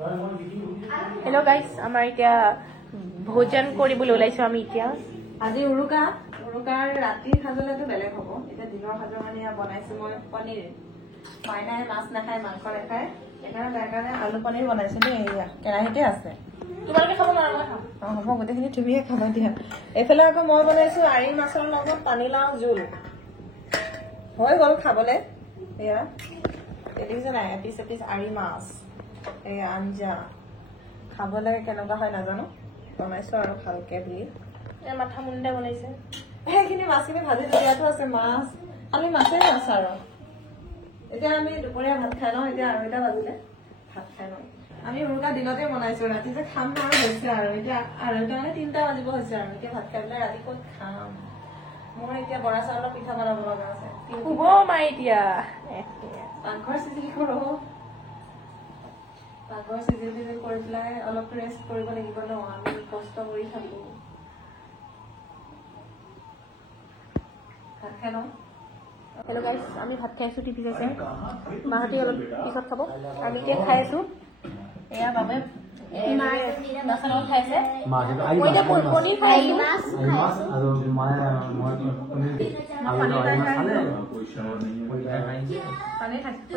Hello' guys, আমাৰ এতিয়া ভোজন কৰিবলৈ ওলাইছো আমি এতিয়া। আজি উৰুকাৰ ৰাতিৰ সাজলেতো বেলেগ হ'ব। এতিয়া দিনৰ সাজৰ মানে বনাইছো মই পনীৰ। মাইনাই মাছ নাখায়, মাংস নাখায়, সেইকাৰণে তাৰ কাৰণে আলু পনীৰ বনাইছো দেই। এয়া কেৰাহীতে আছে, তোমালোকে খাব নোৱাৰা, মই খাম। হ'ব গোটেইখিনি তুমিয়ে খাবা দিয়া। এইফালে আকৌ মই বনাইছো আৰি মাছৰ লগত পানীলাও জোল। হৈ গ'ল খাবলে। এয়া দেখিছে নাই, এপিচ এপিচ আৰি মাছ, এয়া আঞ্জা। খাবলে কেনেকুৱা হয় নাজানো, বনাইছো আৰু ভালকে বুলি। মাথা মুণ্ডা বনাইছে। সেইখিনি মাছখিনি ভাজি দিয়াটো আছে, মাছ খালি মাছেই মাছ আৰু। এতিয়া আমি দুপৰীয়া ভাত খাই লওঁ। এতিয়া 2টা বাজিলে ভাত খাই লওঁ। আমি উৰুকা দিনতে বনাইছো, ৰাতি যে খাম আৰু হৈছে আৰু। এতিয়া 2টা মানে 3টা বাজিব হৈছে আৰু। এতিয়া ভাত খাই পেলাই ৰাতি ক'ত খাম। মোৰ এতিয়া বৰা চাউলৰ পিঠা বনাব লগা আছে। শুব মাই এতিয়া পাকঘৰ চিজিল কৰো, পাকঘৰ চিজিল কৰি পেলাই অলপ ৰেষ্ট কৰিব লাগিব ন। আমি কষ্ট কৰি থাকো। ভাত খাই লওঁ। হেল্ল' গাইজ, আমি ভাত খাই আছো। টিভি চাইছে মাহঁতে, অলপ পিছত খাব। আমি এতিয়া খাই আছো। এয়া বাবে মাছৰ লগত খাইছে। মই এতিয়া পনীৰ খাই আছো। পানী খাইছো।